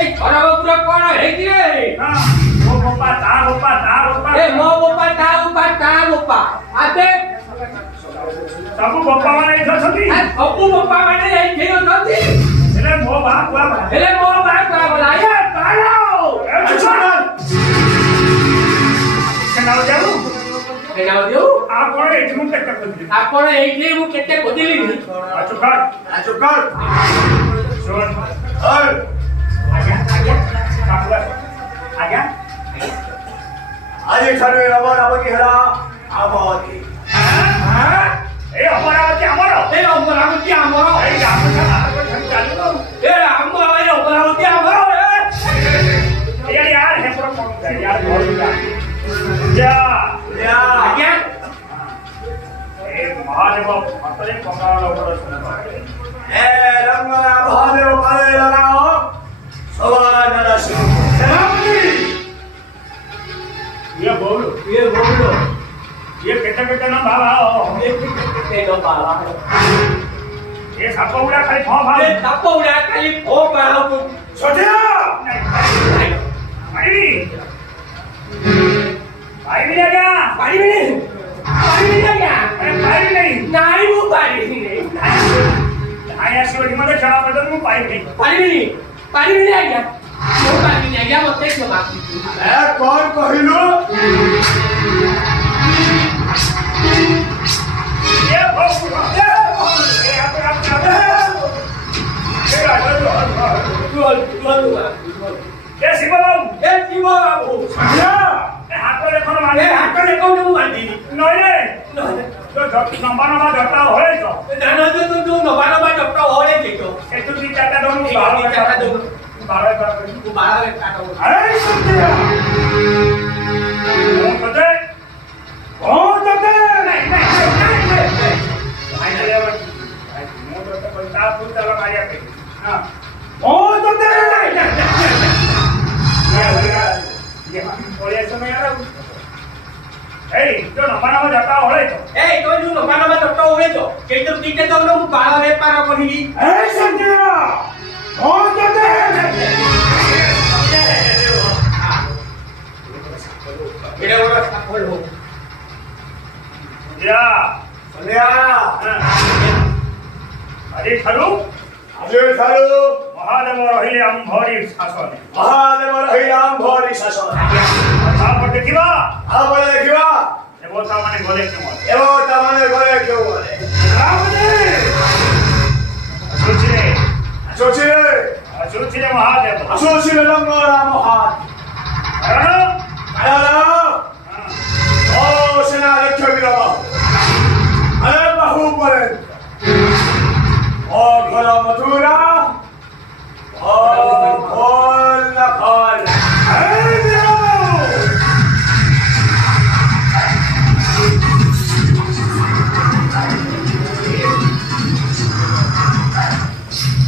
ए खराब पूरा कौन है कि रे हां वो पापा ता ବାପା ମାନେ ଏଠି ଅଛନ୍ତି ସବୁ ବାପା ମାନେ ଏଇଠି ଅଛନ୍ତି ହେଲେ ମୋ ମା କୁଆଗଲା ହେଲେ ମୋ ମା କୁଆଗଲା ଏ ପାଳ କେନାଳ ଯାଉ କେନାଳ ଦେଉ ଆପଣ ଏଇଠି ମୁଁ କେତେ ଖୋଜିଲି ଆପଣ ଏଇଠି ମୁଁ କେତେ ଖୋଜିଲିନି ଚୁପ କର ଶୁଣ ଆଜ୍ଞା ଆଜ୍ଞା ଆଜ୍ଞା ଆଜି ଠାରୁ ଅମରାବତୀ ହେଲା ଆମତି ଏ ଅମରାବତୀ ଆମର ଏ ଅମରାବତୀ ଆମର ଏଇ ଗାମୁଛା ବାହାର କରି ଚାଲିବ ଏ ଆମର ଏ ଅମରାବତୀ ଆମର ଏ यार हे ପୁରା କଣ यार ଘରକୁ ଯା ଆଜ୍ଞା ଏ ମହାଦେବ ହାତରେ କଙ୍କାଳ ଉପରେ ଶୁଣ ଏ ରଙ୍ଗନା ମହାଦେବ ପାଳେ ଲଗାଅ ସବାନର ସେନାପତି ये बोल ये केटे ना बाबा କେତେ ଡବା ये साप उड़ा खाली फो फा ଏ ସାପ ଉଡ଼ା ଖାଲି ଫୋ ପାହାକୁ छोटिया मारी भाई भी आजा ପାରିବିନି ଆଜ୍ଞା अरे भाई भी नहीं ନାଇଁ ମୁଁ ପାରିବିନି आई आसी बड़ी मत छड़ा बदल मु पाई नहीं ପାରିବିନି ଆଜ୍ଞା ମୁଁ ପାରିବିନି ଆଜ୍ଞା ମତେ କ୍ଷମା ଏ କଣ କହିଲୁ ये भोग ये आप ये शिव बाबू ଏ ଶିବ ବାବୁ हाथ रे कोन ଏ मारे ହାତରେ କୋଉଠି ମୁଁ ବାନ୍ଧିବି नय रे तो नंबा नंबा जटा होय तो ଧାନ ଯୋଉ ନବା ନବା ଡକ୍ଟର ହଳେ ଦେଖ ए तू दी चाटा दोन ठीक है, दी चाटा दोन। बारह कर ତୁ ବାହାରେ କାଟ अरे सत्या कौन कते नहीं आई ले मो तो पैसा तू चला मारिया पे हां कौन कते ये ओले समय यार ए तो नंबा नंबा जटा होय तो ଏ ତୋ ଯୋଉ ନବା ନବା ଡକ୍ଟର ହଳେ ତ ସେଇଠୁ ଦିଟେ ଦଉନ ମୁଁ ବାଳ ବେପାର କରିବି ए सत्या कौन कते ଏଇଟା ଗୋଟେ ସାଫଳ ହଉ या ସନ୍ଧ୍ୟା अरे खरु ଆଜି ଠାରୁ महादेव रहिले अंभरी शासन ମହାଦେବ ରହିଲା ଭରି ଶାସନ आप देखिबा ଆପଣ ଦେଖିବା देवता माने गले के मत ଦେବତାମାନେ ଗଲେ କେଉଁ ଗଲେ सोचिले ଆସୁଛିରେ महादेव ଆସୁଛିରେ ରଙ୍ଗନା ମହାଦେବ कारण କାରଣ ଓ ସେନା ଲକ୍ଷ୍ୟ ବିରବ ଆରେ ବାହୁ ପରେ ଓ ଘର ମଥୁରା